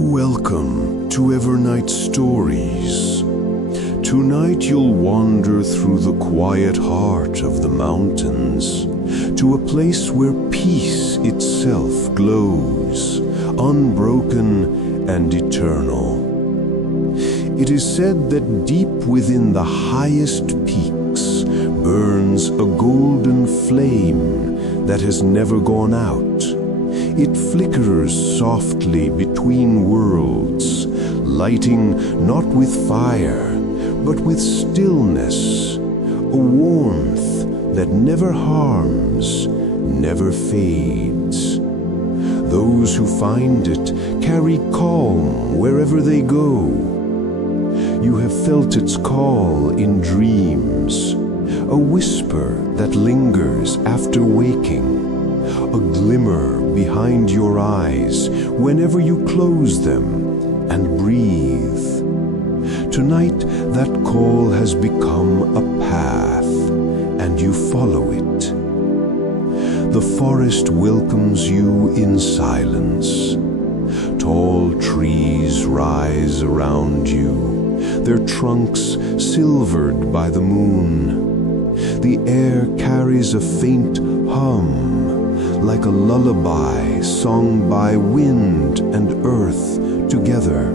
Welcome to Evernight Stories. Tonight you'll wander through the quiet heart of the mountains to a place where peace itself glows, unbroken and eternal. It is said that deep within the highest peaks burns a golden flame that has never gone out. It flickers softly between worlds, lighting not with fire, but with stillness, a warmth that never harms, never fades. Those who find it carry calm wherever they go. You have felt its call in dreams, a whisper that lingers after waking, a glimmer behind your eyes whenever you close them and breathe. Tonight, that call has become a path, and you follow it. The forest welcomes you in silence. Tall trees rise around you, their trunks silvered by the moon. The air carries a faint hum, like a lullaby sung by wind and earth together.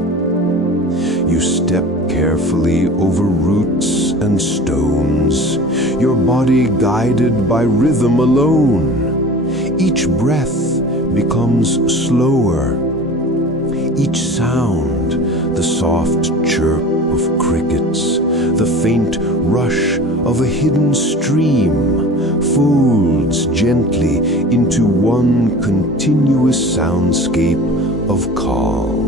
You step carefully over roots and stones, your body guided by rhythm alone. Each breath becomes slower. Each sound, the soft chirp of crickets, the faint rush of a hidden stream, folds gently into one continuous soundscape of calm.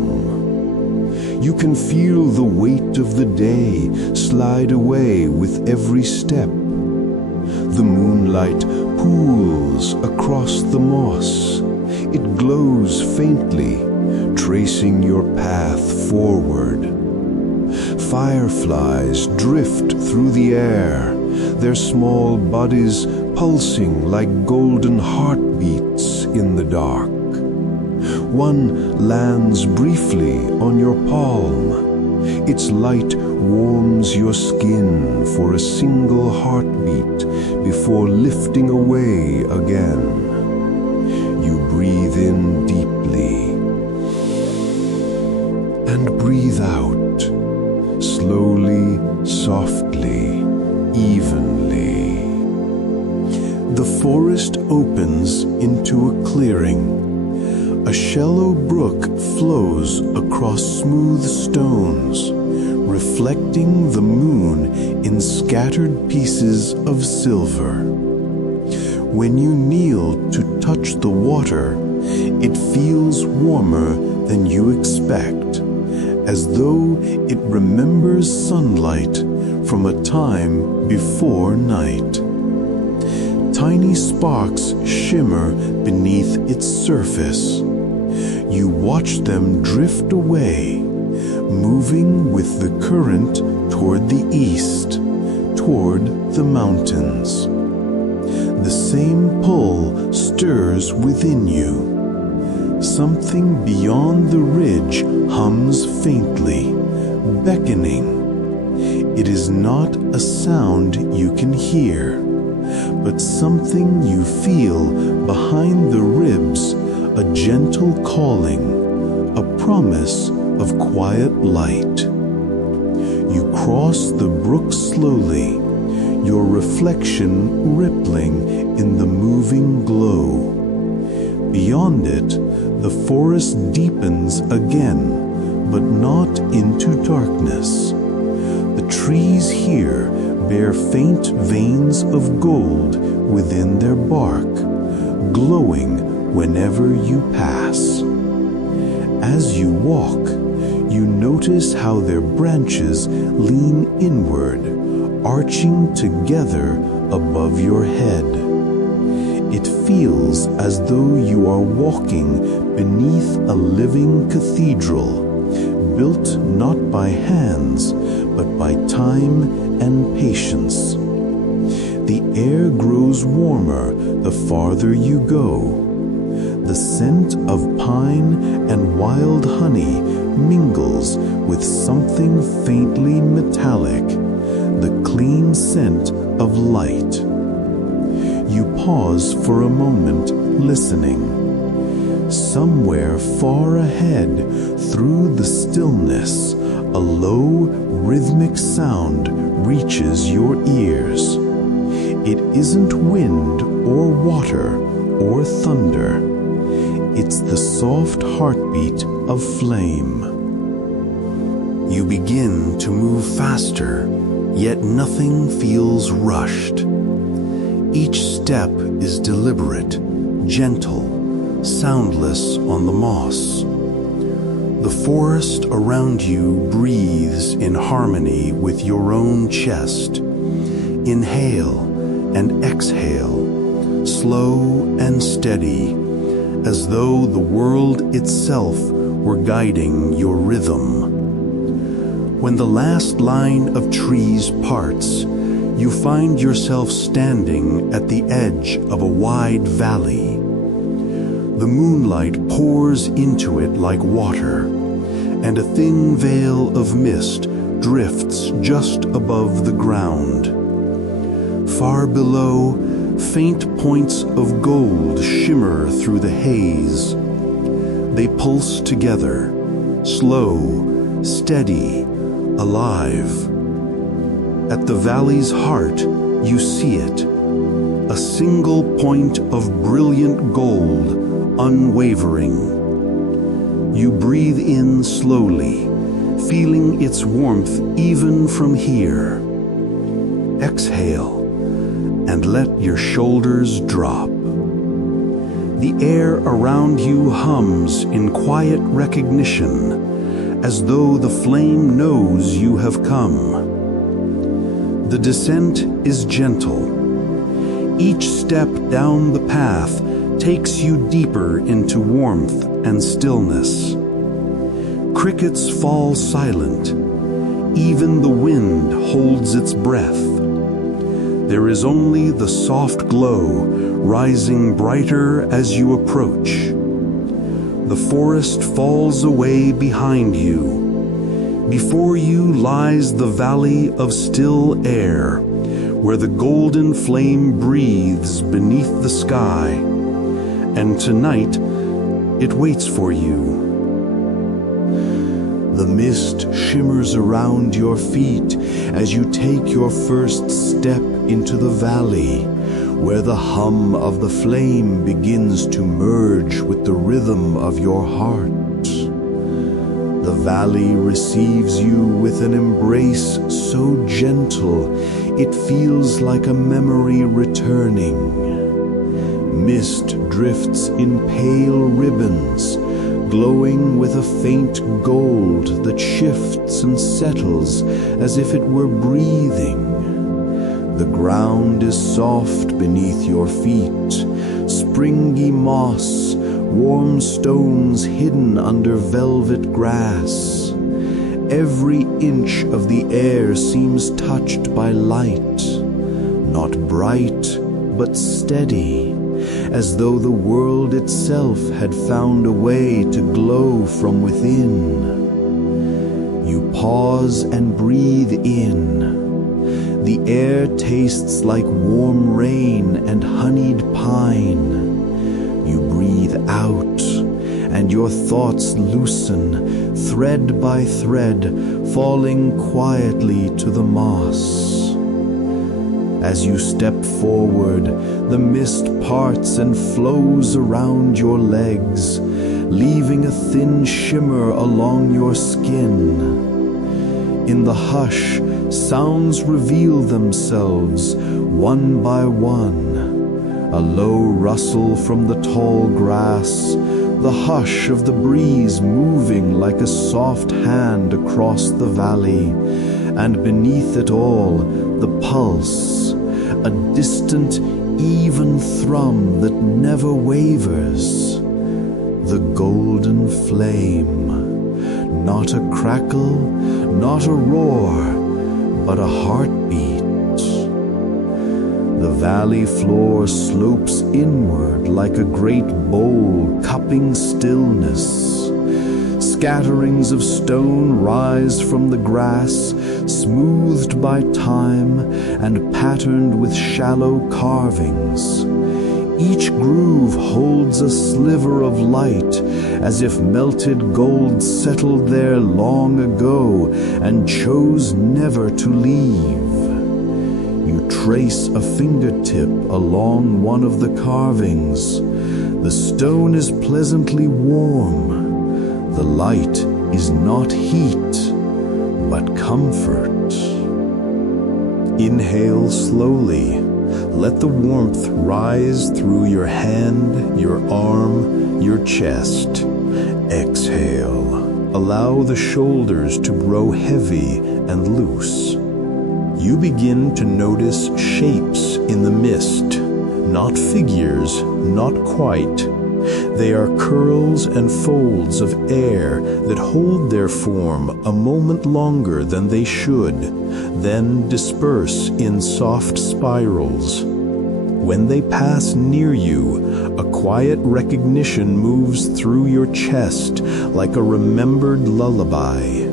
You can feel the weight of the day slide away with every step. The moonlight pools across the moss. It glows faintly, tracing your path forward. Fireflies drift through the air, their small bodies pulsing like golden heartbeats in the dark. One lands briefly on your palm. Its light warms your skin for a single heartbeat before lifting away again. You breathe in deeply and breathe out, slowly, softly, evenly. The forest opens into a clearing. A shallow brook flows across smooth stones, reflecting the moon in scattered pieces of silver. When you kneel to touch the water, it feels warmer than you expect, as though it remembers sunlight from a time before night. Tiny sparks shimmer beneath its surface. You watch them drift away, moving with the current toward the east, toward the mountains. The same pull stirs within you. Something beyond the ridge hums faintly, beckoning. It is not a sound you can hear, but something you feel behind the ribs, a gentle calling, a promise of quiet light. You cross the brook slowly, your reflection rippling in the moving glow. Beyond it, the forest deepens again, but not into darkness. The trees here bear faint veins of gold within their bark, glowing whenever you pass. As you walk, you notice how their branches lean inward, arching together above your head. It feels as though you are walking beneath a living cathedral, built not by hands, but by time and patience. The air grows warmer the farther you go. The scent of pine and wild honey mingles with something faintly metallic, the clean scent of light. You pause for a moment, listening. Somewhere far ahead, through the stillness, a low, rhythmic sound reaches your ears. It isn't wind or water or thunder. It's the soft heartbeat of flame. You begin to move faster, yet nothing feels rushed. Each step is deliberate, gentle, soundless on the moss. The forest around you breathes in harmony with your own chest. Inhale and exhale, slow and steady, as though the world itself were guiding your rhythm. When the last line of trees parts, you find yourself standing at the edge of a wide valley. The moonlight pours into it like water, and a thin veil of mist drifts just above the ground. Far below, faint points of gold shimmer through the haze. They pulse together, slow, steady, alive. At the valley's heart, you see it, a single point of brilliant gold, unwavering. You breathe in slowly, feeling its warmth even from here. Exhale, and let your shoulders drop. The air around you hums in quiet recognition, as though the flame knows you have come. The descent is gentle. Each step down the path takes you deeper into warmth and stillness. Crickets fall silent. Even the wind holds its breath. There is only the soft glow rising brighter as you approach. The forest falls away behind you. Before you lies the valley of still air, where the golden flame breathes beneath the sky. And tonight, it waits for you. The mist shimmers around your feet as you take your first step into the valley, where the hum of the flame begins to merge with the rhythm of your heart. The valley receives you with an embrace so gentle, it feels like a memory returning. Mist drifts in pale ribbons, glowing with a faint gold that shifts and settles as if it were breathing. The ground is soft beneath your feet, springy moss, warm stones hidden under velvet grass. Every inch of the air seems touched by light, not bright, but steady, as though the world itself had found a way to glow from within. You pause and breathe in. The air tastes like warm rain and honeyed pine. You breathe out, and your thoughts loosen, thread by thread, falling quietly to the moss. As you step forward, the mist parts and flows around your legs, leaving a thin shimmer along your skin. In the hush, sounds reveal themselves, one by one. A low rustle from the tall grass, the hush of the breeze moving like a soft hand across the valley, and beneath it all, the pulse, a distant, even thrum that never wavers. The golden flame, not a crackle, not a roar, but a heartbeat. The valley floor slopes inward like a great bowl cupping stillness. Scatterings of stone rise from the grass, smoothed by time and patterned with shallow carvings. Each groove holds a sliver of light, as if melted gold settled there long ago and chose never to leave. You trace a fingertip along one of the carvings. The stone is pleasantly warm. The light is not heat, but comfort. Inhale slowly. Let the warmth rise through your hand, your arm, your chest. Exhale. Allow the shoulders to grow heavy and loose. You begin to notice shapes in the mist. Not figures, not quite. They are curls and folds of air that hold their form a moment longer than they should, then disperse in soft spirals. When they pass near you, a quiet recognition moves through your chest like a remembered lullaby.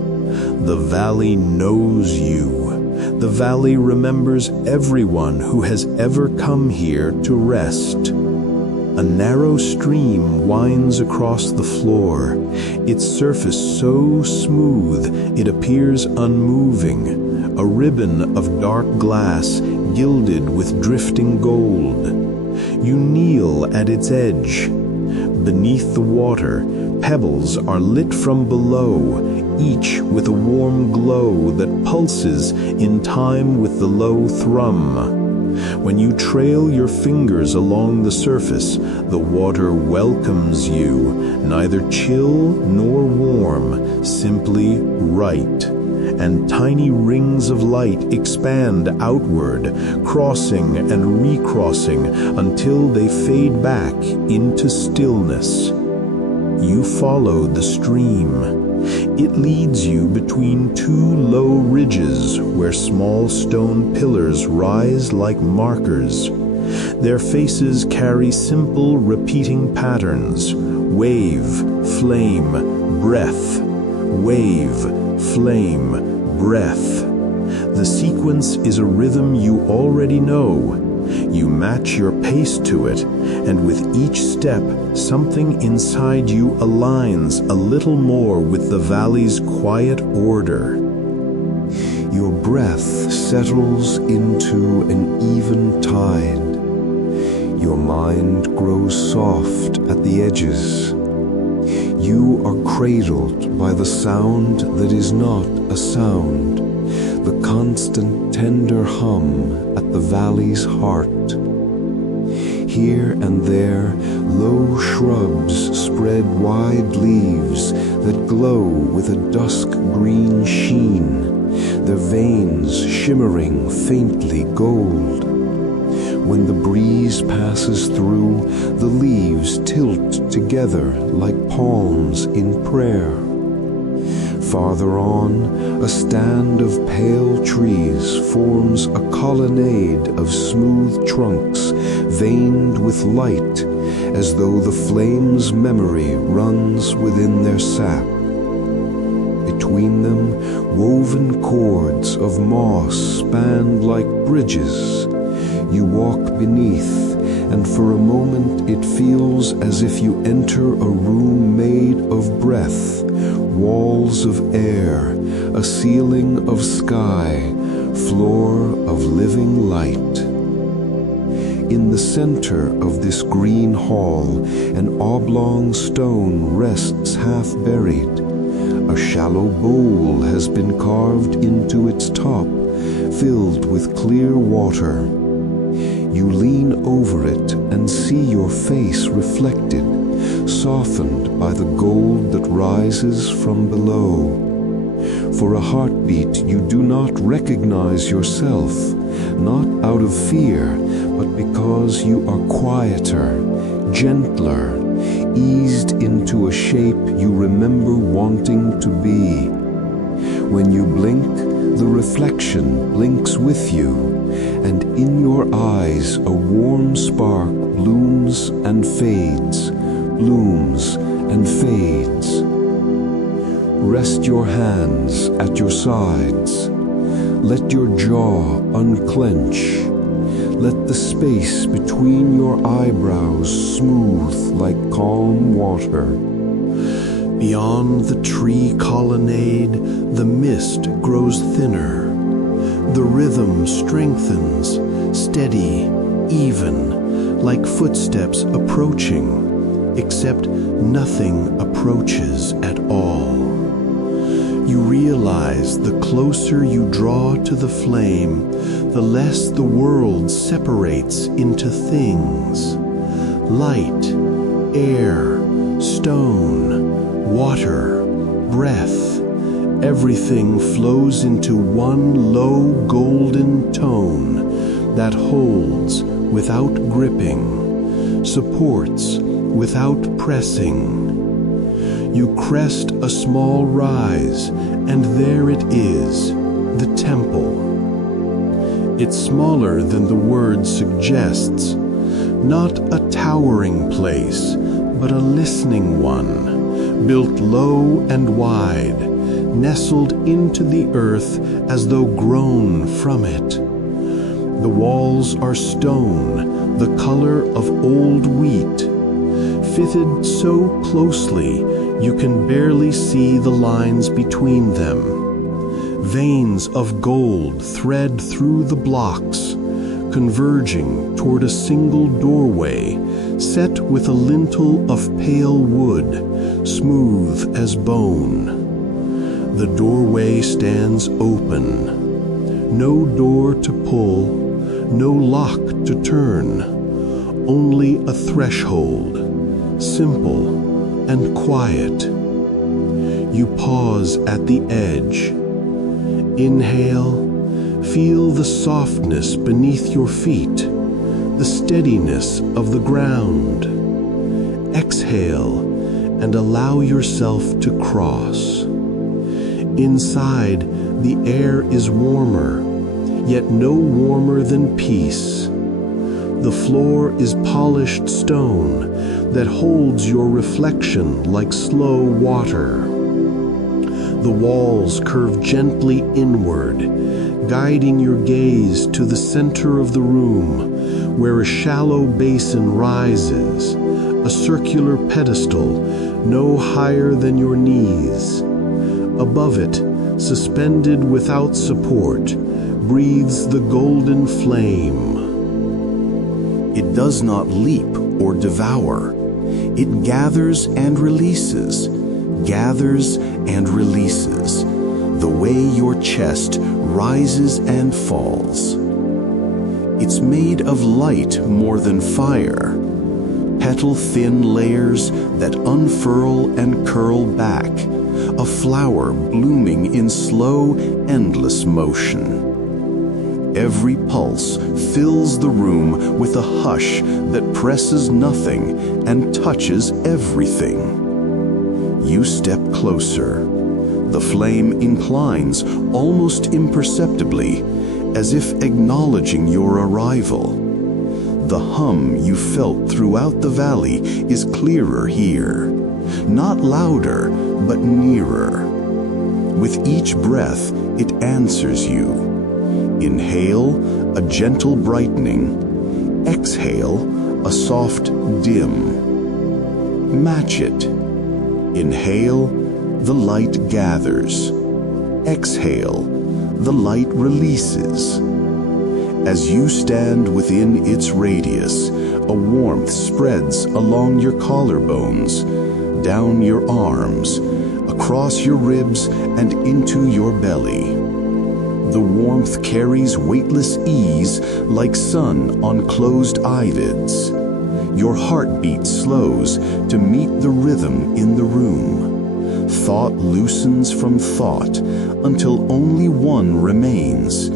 The valley knows you. The valley remembers everyone who has ever come here to rest. A narrow stream winds across the floor, its surface so smooth it appears unmoving, a ribbon of dark glass gilded with drifting gold. You kneel at its edge. Beneath the water, pebbles are lit from below, each with a warm glow that pulses in time with the low thrum. When you trail your fingers along the surface, the water welcomes you, neither chill nor warm, simply right. And tiny rings of light expand outward, crossing and recrossing until they fade back into stillness. You follow the stream. It leads you between two low ridges where small stone pillars rise like markers. Their faces carry simple repeating patterns: wave, flame, breath, wave, flame, breath. The sequence is a rhythm you already know. You match your pace to it, and with each step, something inside you aligns a little more with the valley's quiet order. Your breath settles into an even tide. Your mind grows soft at the edges. You are cradled by the sound that is not a sound, the constant tender hum at the valley's heart. Here and there, low shrubs spread wide leaves that glow with a dusk green sheen, their veins shimmering faintly gold. When the breeze passes through, the leaves tilt together like palms in prayer. Farther on, a stand of pale trees forms a colonnade of smooth trunks veined with light, as though the flame's memory runs within their sap. Between them, woven cords of moss span like bridges. You walk beneath, and for a moment it feels as if you enter a room made of breath, walls of air, a ceiling of sky, floor of living light. In the center of this green hall, an oblong stone rests half buried. A shallow bowl has been carved into its top, filled with clear water. You lean over it and see your face reflected, softened by the gold that rises from below. For a heartbeat, you do not recognize yourself, not out of fear, but because you are quieter, gentler, eased into a shape you remember wanting to be. When you blink, the reflection blinks with you, and in your eyes a warm spark blooms and fades, blooms and fades. Rest your hands at your sides. Let your jaw unclench. Let the space between your eyebrows smooth like calm water. Beyond the tree colonnade, the mist grows thinner. The rhythm strengthens, steady, even, like footsteps approaching, except nothing approaches at all. You realize the closer you draw to the flame, the less the world separates into things. Light, air, stone, water, breath, everything flows into one low golden tone that holds without gripping, supports without pressing. You crest a small rise, and there it is, the temple. It's smaller than the word suggests, not a towering place, but a listening one, built low and wide, nestled into the earth as though grown from it. The walls are stone, the color of old wheat, fitted so closely you can barely see the lines between them. Veins of gold thread through the blocks, converging toward a single doorway set with a lintel of pale wood, smooth as bone. The doorway stands open. No door to pull, no lock to turn, only a threshold, simple and quiet. You pause at the edge. Inhale, feel the softness beneath your feet, the steadiness of the ground. Exhale and allow yourself to cross. Inside, the air is warmer, yet no warmer than peace. The floor is polished stone that holds your reflection like slow water. The walls curve gently inward, guiding your gaze to the center of the room, where a shallow basin rises, a circular pedestal no higher than your knees. Above it, suspended without support, breathes the golden flame. It does not leap or devour. It gathers and releases, gathers and releases, the way your chest rises and falls. It's made of light more than fire, petal-thin layers that unfurl and curl back, a flower blooming in slow, endless motion. Every pulse fills the room with a hush that presses nothing and touches everything. You step closer. The flame inclines almost imperceptibly, as if acknowledging your arrival. The hum you felt throughout the valley is clearer here, not louder, but nearer. With each breath, it answers you. Inhale, a gentle brightening. Exhale, a soft dim. Match it. Inhale, the light gathers. Exhale, the light releases. As you stand within its radius, a warmth spreads along your collarbones, down your arms, across your ribs, and into your belly. The warmth carries weightless ease like sun on closed eyelids. Your heartbeat slows to meet the rhythm in the room. Thought loosens from thought until only one remains.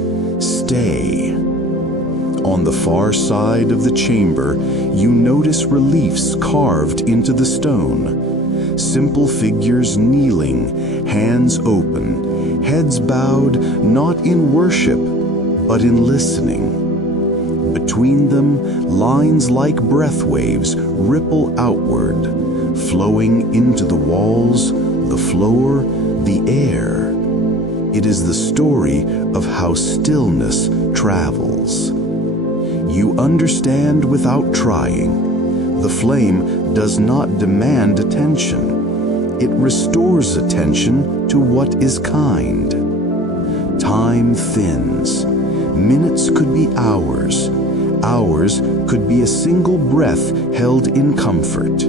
Stay. On the far side of the chamber, you notice reliefs carved into the stone. Simple figures kneeling, hands open, heads bowed not in worship, but in listening. Between them, lines like breath waves ripple outward, flowing into the walls, the floor, the air. It is the story of how stillness travels. You understand without trying. The flame does not demand attention. It restores attention to what is kind. Time thins. Minutes could be hours. Hours could be a single breath held in comfort.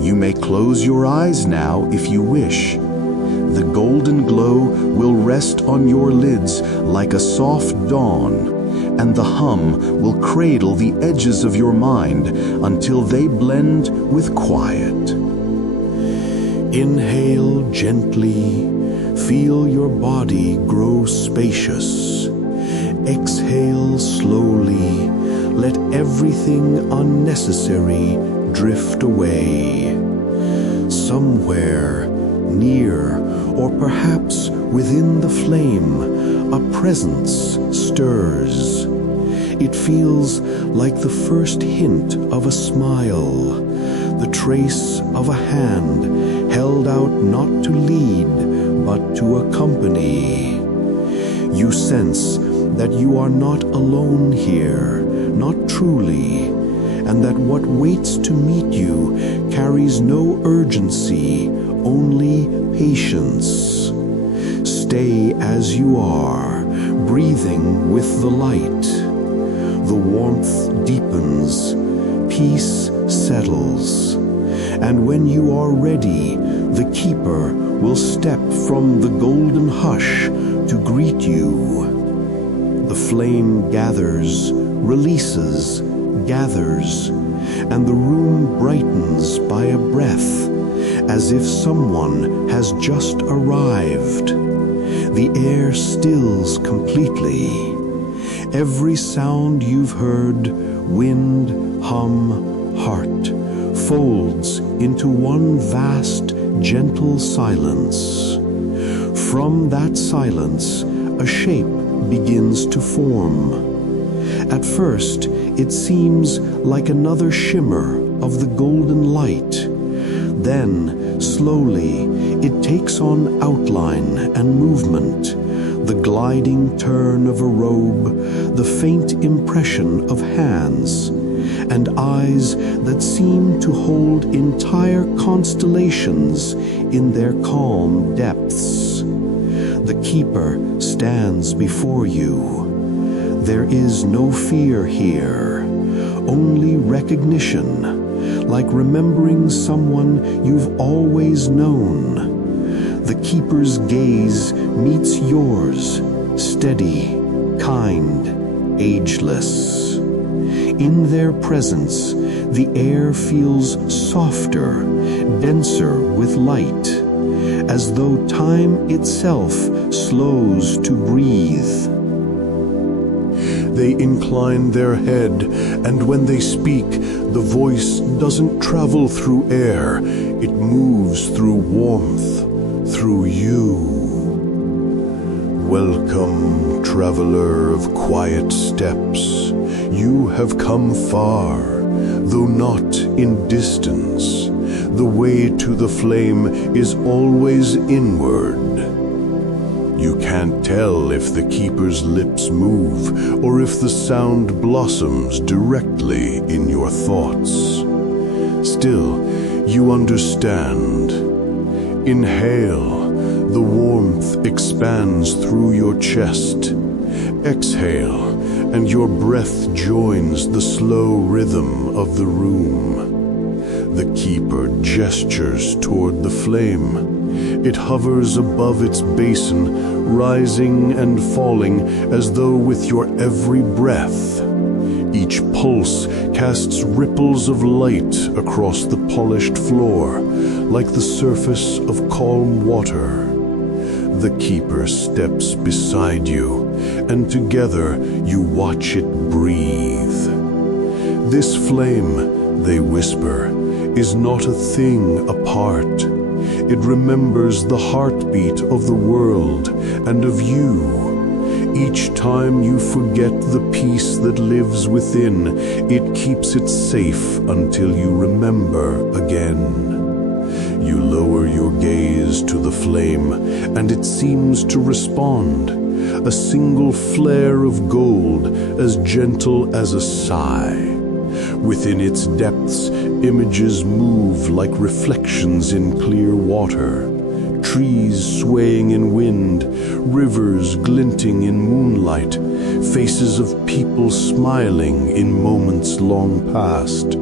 You may close your eyes now if you wish. The golden glow will rest on your lids like a soft dawn, and the hum will cradle the edges of your mind until they blend with quiet. Inhale gently, feel your body grow spacious. Exhale slowly, let everything unnecessary drift away. Somewhere near, or perhaps within the flame, a presence stirs. It feels like the first hint of a smile, the trace of a hand held out not to lead, but to accompany. You sense that you are not alone here, not truly, and that what waits to meet you carries no urgency, only patience. Stay as you are, breathing with the light. The warmth deepens, peace settles, and when you are ready, the keeper will step from the golden hush to greet you. The flame gathers, releases, gathers, and the room brightens by a breath, as if someone has just arrived. The air stills completely. Every sound you've heard, wind, hum, heart, folds into one vast, gentle silence. From that silence, a shape begins to form. At first, it seems like another shimmer of the golden light. Then, slowly, it takes on outline and movement, the gliding turn of a robe, the faint impression of hands, and eyes that seem to hold entire constellations in their calm depths. The keeper stands before you. There is no fear here, only recognition, like remembering someone you've always known. The keeper's gaze meets yours, steady, kind, ageless. In their presence, the air feels softer, denser with light, as though time itself slows to breathe. They incline their head, and when they speak, the voice doesn't travel through air. It moves through warmth, through you. Welcome, traveler of quiet steps. You have come far, though not in distance. The way to the flame is always inward. You can't tell if the keeper's lips move or if the sound blossoms directly in your thoughts. Still, you understand. Inhale, the warmth expands through your chest. Exhale, and your breath joins the slow rhythm of the room. The keeper gestures toward the flame. It hovers above its basin, rising and falling as though with your every breath. Each pulse casts ripples of light across the polished floor, like the surface of calm water. The keeper steps beside you, and together you watch it breathe. This flame, they whisper, is not a thing apart. It remembers the heartbeat of the world and of you. Each time you forget the peace that lives within, it keeps it safe until you remember again. You lower your gaze to the flame, and it seems to respond. A single flare of gold, as gentle as a sigh. Within its depths, images move like reflections in clear water. Trees swaying in wind, rivers glinting in moonlight, faces of people smiling in moments long past.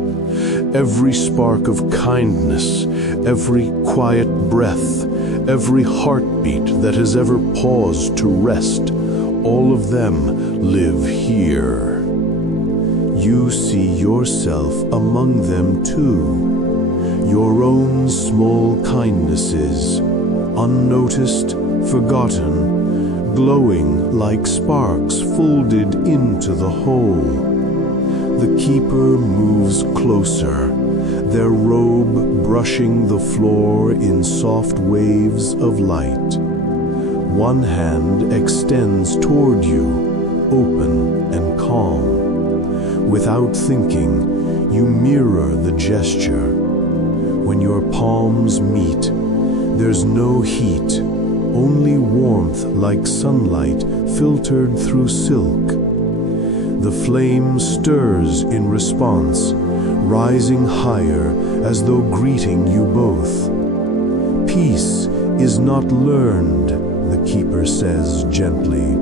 Every spark of kindness, every quiet breath, every heartbeat that has ever paused to rest, all of them live here. You see yourself among them too, your own small kindnesses, unnoticed, forgotten, glowing like sparks folded into the whole. The keeper moves closer, their robe brushing the floor in soft waves of light. One hand extends toward you, open and calm. Without thinking, you mirror the gesture. When your palms meet, there's no heat, only warmth like sunlight filtered through silk. The flame stirs in response, rising higher as though greeting you both. Peace is not learned, the keeper says gently.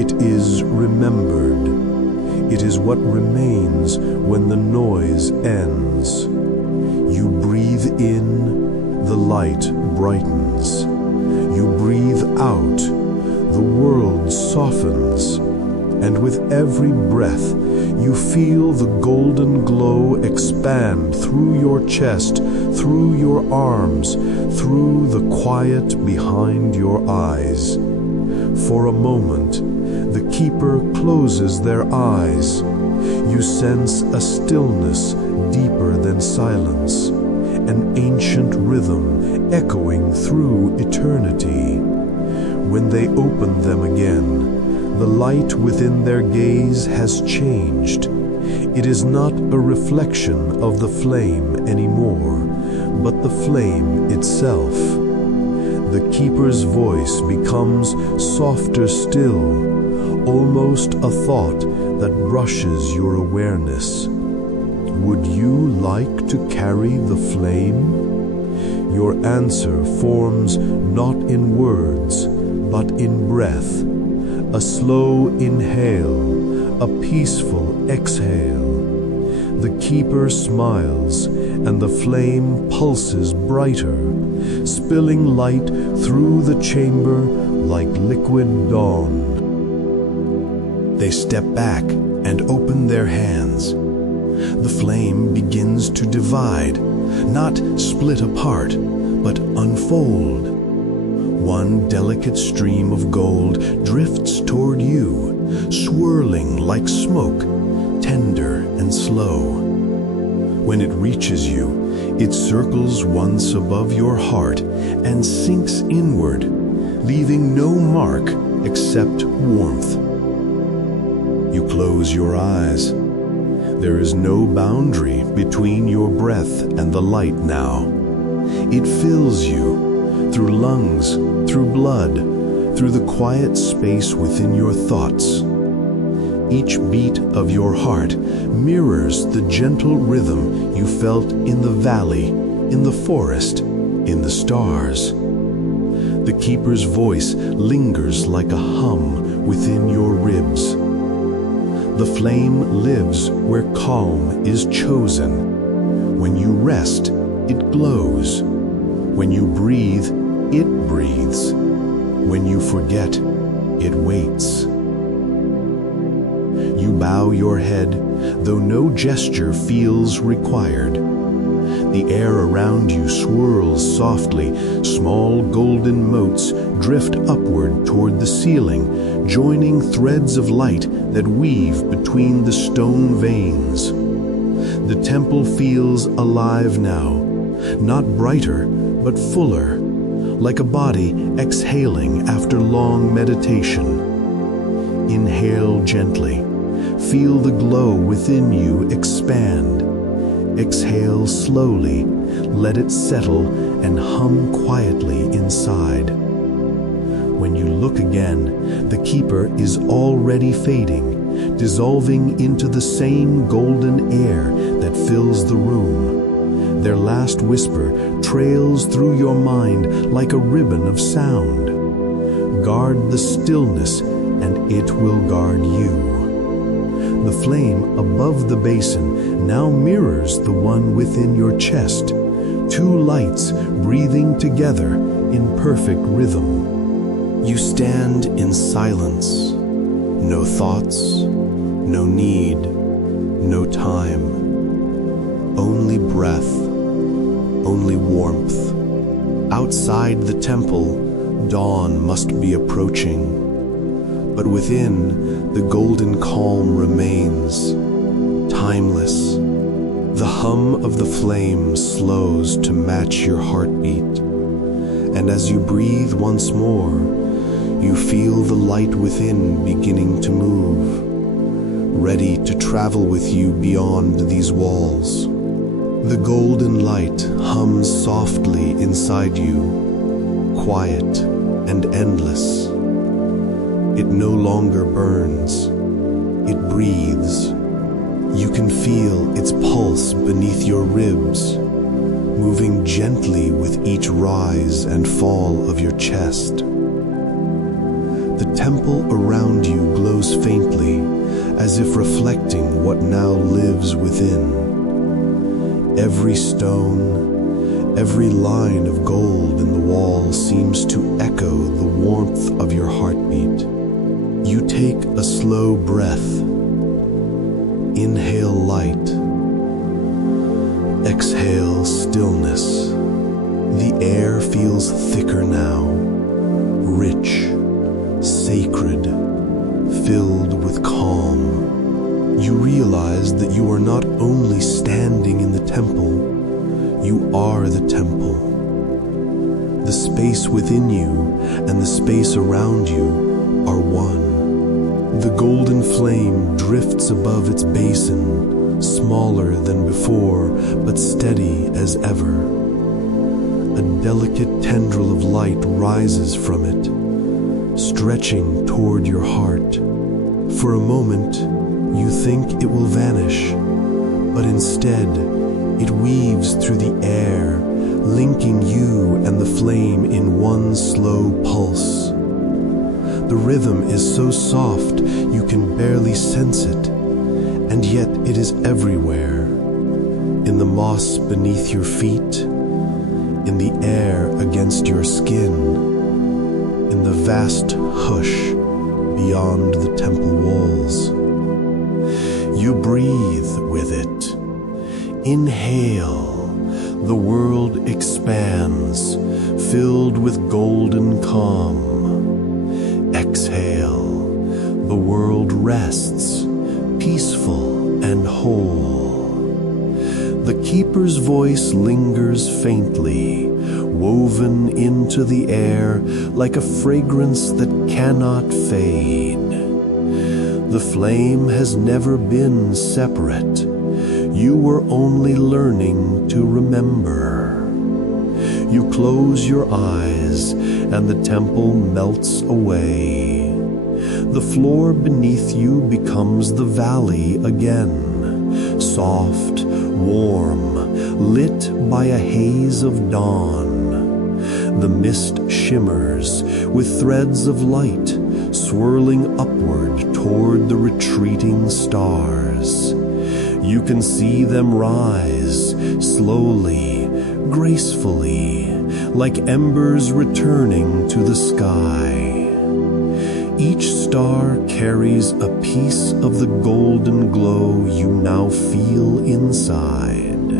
It is remembered. It is what remains when the noise ends. You breathe in, the light brightens. You breathe out, the world softens. And with every breath, you feel the golden glow expand through your chest, through your arms, through the quiet behind your eyes. For a moment, the keeper closes their eyes. You sense a stillness deeper than silence, an ancient rhythm echoing through eternity. When they open them again, the light within their gaze has changed. It is not a reflection of the flame anymore, but the flame itself. The keeper's voice becomes softer still, almost a thought that brushes your awareness. Would you like to carry the flame? Your answer forms not in words, but in breath. A slow inhale, a peaceful exhale. The keeper smiles, and the flame pulses brighter, spilling light through the chamber like liquid dawn. They step back and open their hands. The flame begins to divide, not split apart, but unfold. One delicate stream of gold drifts toward you, swirling like smoke, tender and slow. When it reaches you, it circles once above your heart and sinks inward, leaving no mark except warmth. You close your eyes. There is no boundary between your breath and the light now. It fills you, through lungs, through blood, through the quiet space within your thoughts. Each beat of your heart mirrors the gentle rhythm you felt in the valley, in the forest, in the stars. The keeper's voice lingers like a hum within your ribs. The flame lives where calm is chosen. When you rest, it glows. When you breathe, it breathes. When you forget, it waits. You bow your head, though no gesture feels required. The air around you swirls softly. Small golden motes drift upward toward the ceiling, joining threads of light that weave between the stone veins. The temple feels alive now, not brighter, but fuller, like a body exhaling after long meditation. Inhale gently. Feel the glow within you expand. Exhale slowly. Let it settle and hum quietly inside. When you look again, the keeper is already fading, dissolving into the same golden air that fills the room. Their last whisper trails through your mind like a ribbon of sound. Guard the stillness, and it will guard you. The flame above the basin now mirrors the one within your chest, two lights breathing together in perfect rhythm. You stand in silence, no thoughts, no need, no time, only breath, only warmth. Outside the temple, dawn must be approaching, but within, the golden calm remains, timeless. The hum of the flame slows to match your heartbeat, and as you breathe once more, you feel the light within beginning to move, ready to travel with you beyond these walls. The golden light hums softly inside you, quiet and endless. It no longer burns, it breathes. You can feel its pulse beneath your ribs, moving gently with each rise and fall of your chest. The temple around you glows faintly, as if reflecting what now lives within. Every stone, every line of gold in the wall seems to echo the warmth of your heartbeat. You take a slow breath. Inhale light. Exhale stillness. The air feels thicker now, rich, sacred, filled with calm. You realize that you are not only standing in the temple, you are the temple. The space within you and the space around you are one. The golden flame drifts above its basin, smaller than before, but steady as ever. A delicate tendril of light rises from it, stretching toward your heart. For a moment, you think it will vanish, but instead, it weaves through the air, linking you and the flame in one slow pulse. The rhythm is so soft you can barely sense it, and yet it is everywhere. In the moss beneath your feet, in the air against your skin, in the vast hush beyond the temple walls. You breathe with it. Inhale, the world expands, filled with golden calm. Exhale, the world rests, peaceful and whole. The keeper's voice lingers faintly, woven into the air like a fragrance that cannot fade. The flame has never been separate. You were only learning to remember. You close your eyes and the temple melts away. The floor beneath you becomes the valley again, soft, warm, lit by a haze of dawn. The mist shimmers with threads of light swirling upward toward the retreating stars. You can see them rise slowly, gracefully, like embers returning to the sky. Each star carries a piece of the golden glow you now feel inside.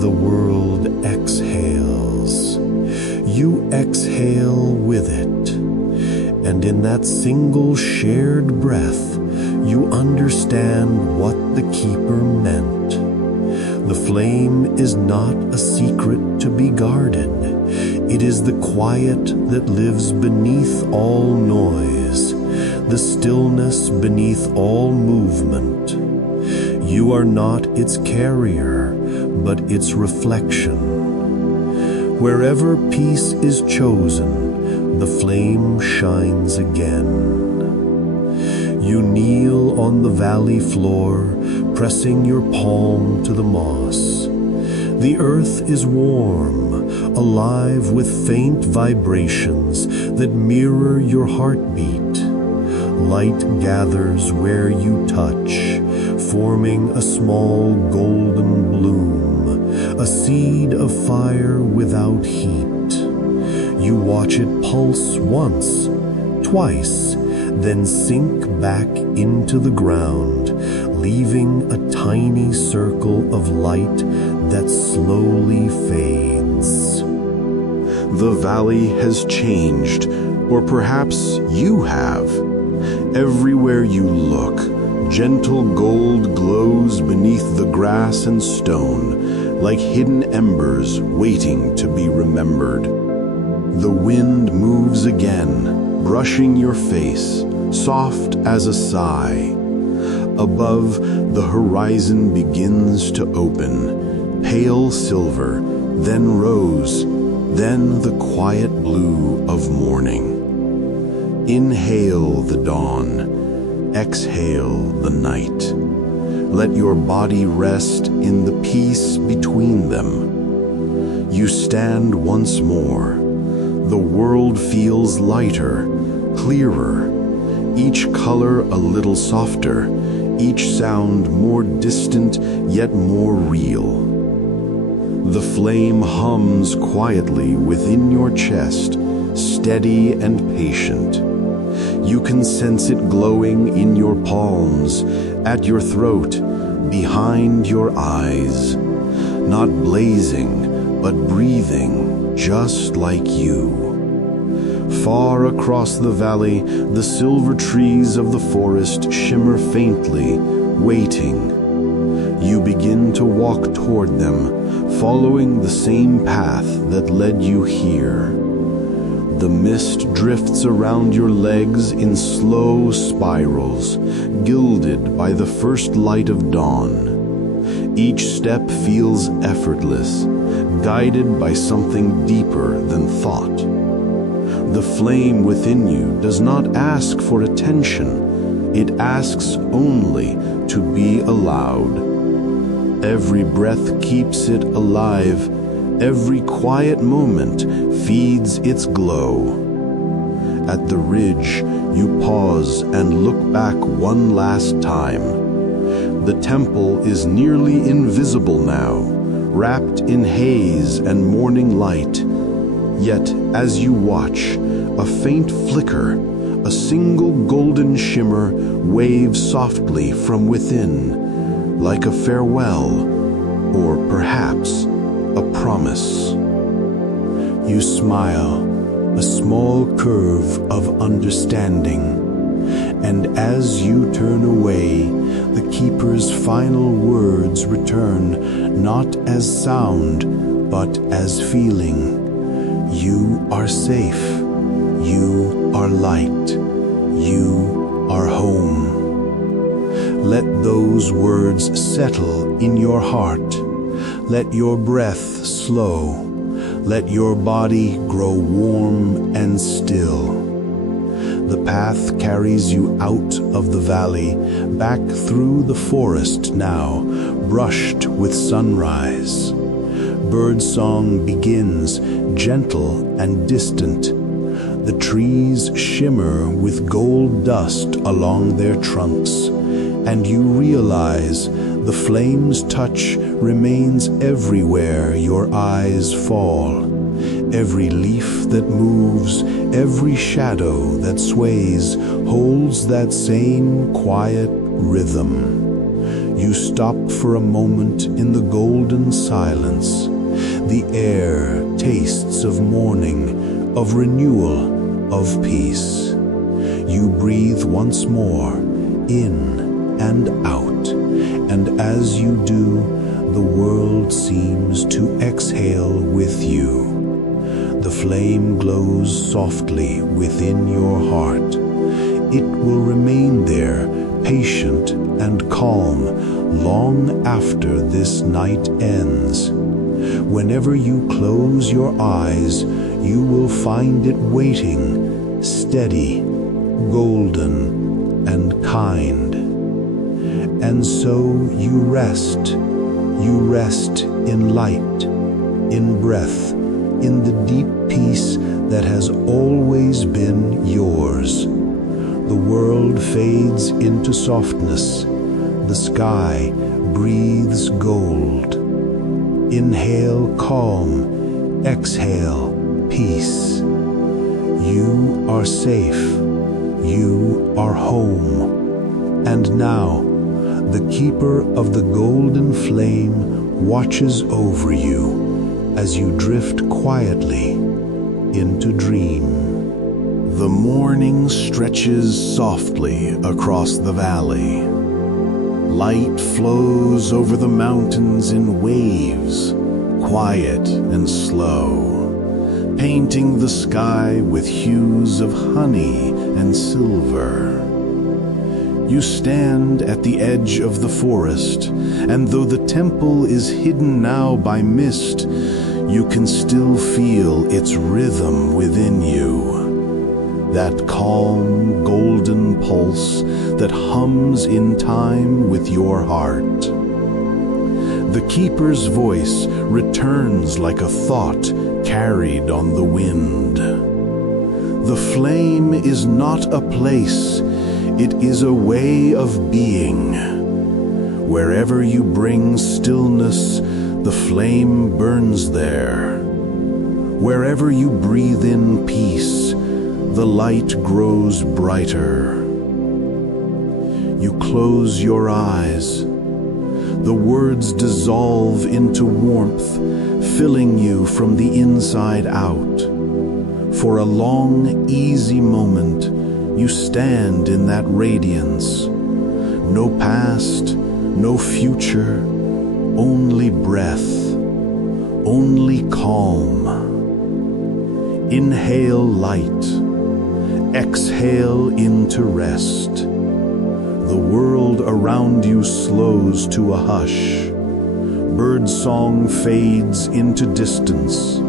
The world exhales. You exhale with it, and in that single shared breath, you understand what the keeper meant. The flame is not a secret to be guarded. It is the quiet that lives beneath all noise, the stillness beneath all movement. You are not its carrier, but its reflection. Wherever peace is chosen, the flame shines again. You kneel on the valley floor, pressing your palm to the moss. The earth is warm, alive with faint vibrations that mirror your heartbeat. Light gathers where you touch, forming a small golden bloom, a seed of fire without heat. You watch it pulse once, twice, then sink back into the ground, leaving a tiny circle of light that slowly fades. The valley has changed, or perhaps you have. Everywhere you look, gentle gold glows beneath the grass and stone, like hidden embers waiting to be remembered. The wind moves again, brushing your face, soft as a sigh. Above, the horizon begins to open, pale silver, then rose, then the quiet blue of morning. Inhale the dawn, exhale the night. Let your body rest in the peace between them. You stand once more. The world feels lighter, clearer, each color a little softer, each sound more distant yet more real. The flame hums quietly within your chest, steady and patient. You can sense it glowing in your palms, at your throat, behind your eyes. Not blazing, but breathing, just like you. Far across the valley, the silver trees of the forest shimmer faintly, waiting. You begin to walk toward them, following the same path that led you here. The mist drifts around your legs in slow spirals, gilded by the first light of dawn. Each step feels effortless, guided by something deeper than thought. The flame within you does not ask for attention. It asks only to be allowed. Every breath keeps it alive. Every quiet moment feeds its glow. At the ridge, you pause and look back one last time. The temple is nearly invisible now, wrapped in haze and morning light. Yet, as you watch, a faint flicker, a single golden shimmer waves softly from within, like a farewell, or perhaps a promise. You smile, a small curve of understanding, and as you turn away, the keeper's final words return, not as sound, but as feeling. You are safe. You are light. You are home. Let those words settle in your heart. Let your breath slow. Let your body grow warm and still. The path carries you out of the valley, back through the forest now, brushed with sunrise. Birdsong begins, gentle and distant. The trees shimmer with gold dust along their trunks, and you realize the flame's touch remains everywhere your eyes fall. Every leaf that moves, every shadow that sways, holds that same quiet rhythm. You stop for a moment in the golden silence. The air tastes of morning, of renewal, of peace. You breathe once more, in and out, and as you do, the world seems to exhale with you. The flame glows softly within your heart. It will remain there, patient and calm, long after this night ends. Whenever you close your eyes, you will find it waiting, steady, golden, and kind. And so you rest in light, in breath, in the deep peace that has always been yours. The world fades into softness. The sky breathes gold. Inhale calm, exhale peace. You are safe. You are home. And now, the keeper of the golden flame watches over you as you drift quietly into dream. The morning stretches softly across the valley. Light flows over the mountains in waves, quiet and slow, painting the sky with hues of honey and silver. You stand at the edge of the forest, and though the temple is hidden now by mist, you can still feel its rhythm within you. That calm, golden pulse that hums in time with your heart. The keeper's voice returns like a thought carried on the wind. The flame is not a place, it is a way of being. Wherever you bring stillness, the flame burns there. Wherever you breathe in peace, the light grows brighter. You close your eyes. The words dissolve into warmth, filling you from the inside out. For a long, easy moment, you stand in that radiance. No past, no future, only breath, only calm. Inhale light, exhale into rest. The world around you slows to a hush. Birdsong fades into distance.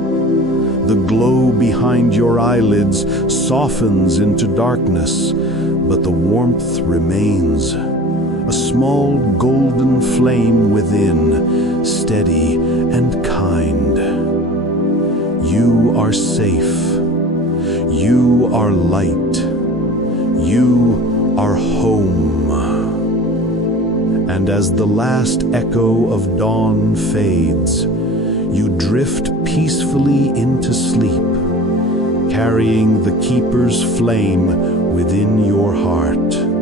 The glow behind your eyelids softens into darkness, but the warmth remains. A small golden flame within, steady and kind. You are safe. You are light. You are home. And as the last echo of dawn fades, you drift peacefully into sleep, carrying the keeper's flame within your heart.